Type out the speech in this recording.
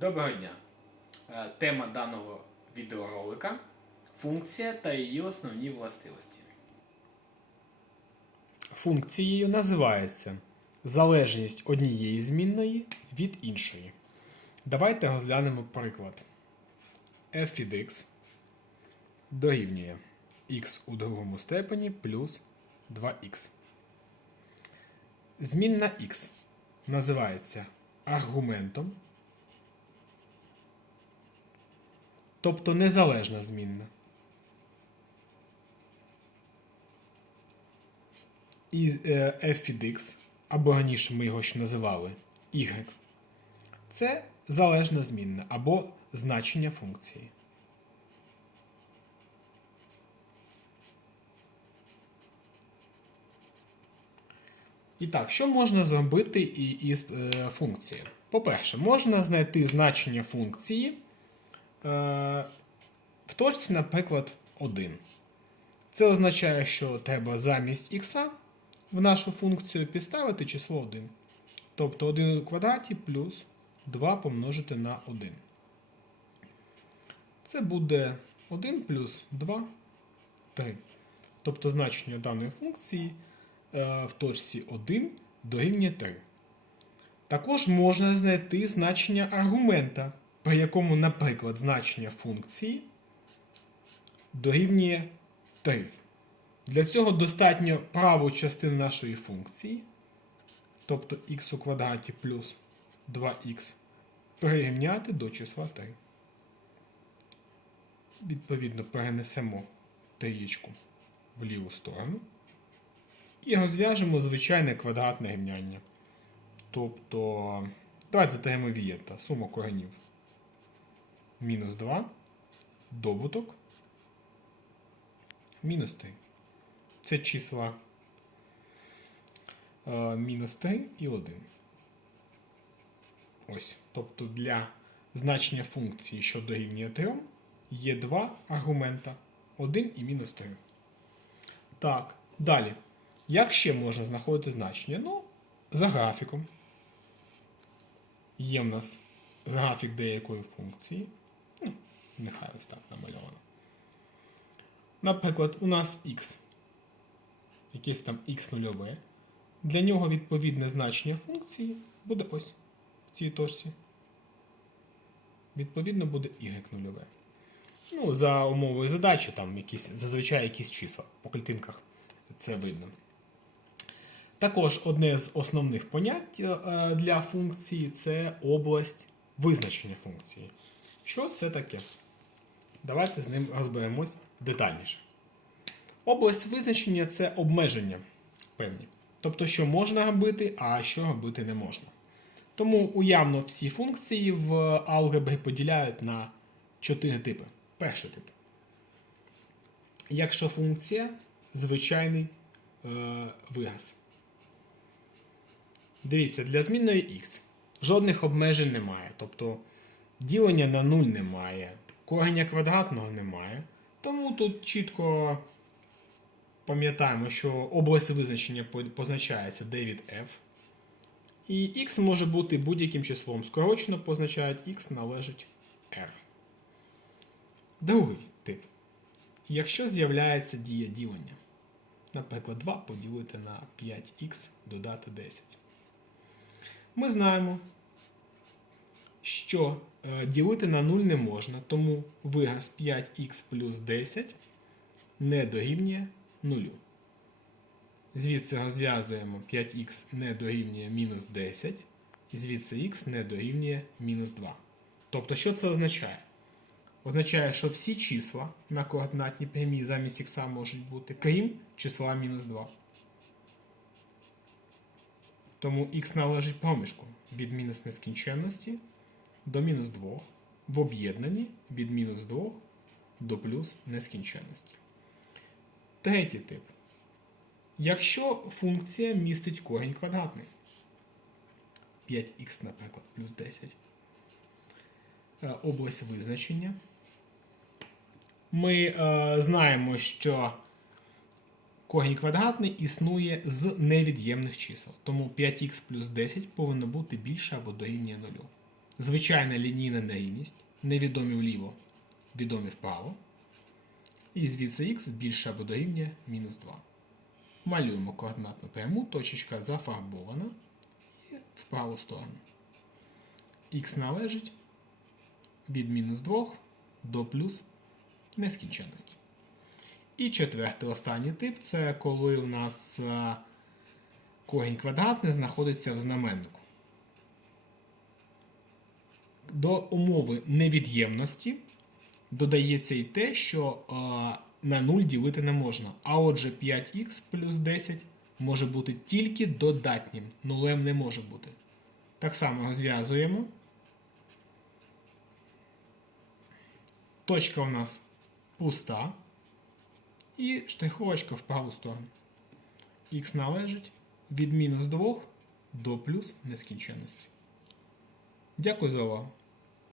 Доброго дня! Е, Тема даного відеоролика функція та її основні властивості. Функцією називається залежність однієї змінної від іншої. Давайте розглянемо приклад. f від x дорівнює x у другому степені плюс 2x. Змінна x називається аргументом, тобто незалежна змінна. і е, f від x, або раніше ми його ще називали y, це залежна змінна або значення функції. І так, що можна зробити із е, функцією? По-перше, можна знайти значення функції в точці, наприклад, 1. Це означає, що треба замість х в нашу функцію підставити число 1. Тобто 1 у квадраті плюс 2 помножити на 1. Це буде 1 плюс 2 3. Тобто значення даної функції е, в точці 1 дорівнює 3. Також можна знайти значення аргумента, при якому, наприклад, значення функції дорівнює 3. Для цього достатньо праву частину нашої функції, тобто х у квадраті плюс 2х, прирівняти до числа 3. Відповідно, перенесемо трієчку в ліву сторону і розв'яжемо звичайне квадратне рівняння. Тобто, давайте затаємо вієта, сума коренів. Мінус 2, добуток, мінус 3. Це числа е, мінус 3 і 1. Ось. Тобто для значення функції, що дорівнює 3, є два аргумента 1 і мінус 3. Так, далі. Як ще можна знаходити значення? Ну, за графіком. Є в нас графік деякої функції. Нехай ось так намальовано. Наприклад, у нас х якесь там x нульове. Для нього відповідне значення функції буде ось в цій точці. Відповідно, буде y нульове. Ну, за умовою задачі, там якісь, зазвичай якісь числа по клітинках це видно. Також одне з основних понять е, для функції це область визначення функції. Що це таке? Давайте з ним розберемось детальніше. Область визначення це обмеження певні. Тобто, що можна робити, а що робити не можна. Тому уявно всі функції в алгебрі поділяють на чотири типи. Перший тип. Якщо функція звичайний е, вираз. Дивіться, для змінної x жодних обмежень немає. Тобто ділення на 0 немає, кореня квадратного немає. Тому тут чітко пам'ятаємо, що область визначення позначається d від f. І x може бути будь-яким числом. Скорочено позначають x належить r. Другий тип. Якщо з'являється дія ділення. Наприклад, 2 поділити на 5х додати 10. Ми знаємо, що ділити на 0 не можна, тому вираз 5х плюс 10 не дорівнює 0. Звідси розв'язуємо 5х не дорівнює мінус 10, і звідси х не дорівнює мінус 2. Тобто, що це означає? Означає, що всі числа на координатній прямій замість х можуть бути, крім числа мінус 2. Тому х належить проміжку від мінус нескінченності до мінус 2 в об'єднанні від мінус 2 до плюс нескінченності. Третій тип. Якщо функція містить корінь квадратний 5х, наприклад, плюс 10. Е, Область визначення. Ми е, знаємо, що корінь квадратний існує з невід'ємних чисел. Тому 5х плюс 10 повинно бути більше або дорівнює 0. Звичайна лінійна нерівність, невідомі вліво, відомі вправо. І звідси х більше або дорівнює мінус 2. Малюємо координатну пряму, точечка зафарбована і в праву сторону. Х належить від мінус 2 до плюс нескінченності. І четвертий останній тип це коли у нас е, корінь квадратний знаходиться в знаменнику. До умови невід'ємності додається і те, що на 0 ділити не можна. А отже, 5х плюс 10 може бути тільки додатнім, нулем не може бути. Так само розв'язуємо. Точка у нас пуста. І штриховочка в праву сторону. Х належить від мінус 2 до плюс нескінченності. Дякую за увагу.